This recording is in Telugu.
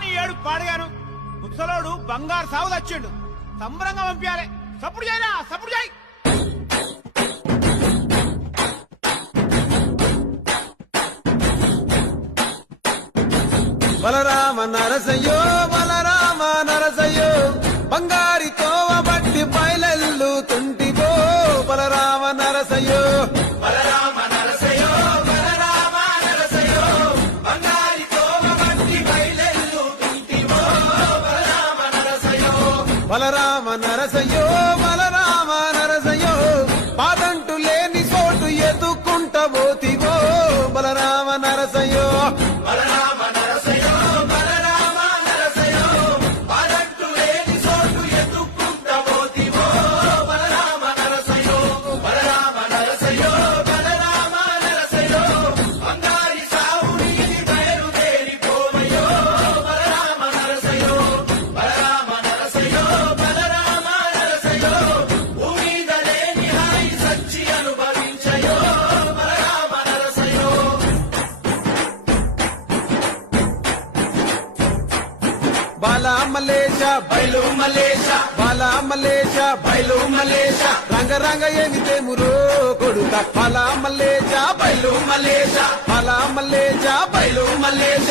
నీ ఏడు పాడగాను ముసలోడు బంగారు సాగు తెచ్చిండు. సంబరంగా పంపించాలి. సప్పుడు చేయరా, సప్పుడు చేయి. బలరామ నరసయ్యో బలరామ నరసయ్యో బంగారి తోవ బట్టి బయలెల్లు తుంటివో బలరామ నరసయ్యో బలరామ నరసయ్యో బలరామ నరసయ్యో బంగారి తోవ బట్టి బయలెల్లు తుంటివో బలరామ నరసయ్యో బలరామ నరసయ్యో బలరామ నరసయ్యో పాదంటు లేని చోటు ఎదుకుంట పోతివో బలరామ నరసయ్యో బలరామ నరసయ్యో బలరామ నరసయ్యో పాదంటు లేని చోటు ఎదుకుంట పోతివో బలరామ నరసయ్యో బలరామ నరసయ్యో బలరామ నరసయ్యో బంగారి సావుడికి బయలుదేరి పోవయ్యో బలరామ నరసయ్యో బలరామ నరసయ్యో బలరామ నరసయ్యో భూమిద లేని హాయి సచ్చి అనుభవించయో బలరామ నరసయ్యో బాలా మలేష బయలు మలేష బాలా మలేష బయలు మలేష రంగ రంగ ఎనితే మురో కొడుక బాలా మలేష బయలు మలేష బాలా మలేష బయలు మలేష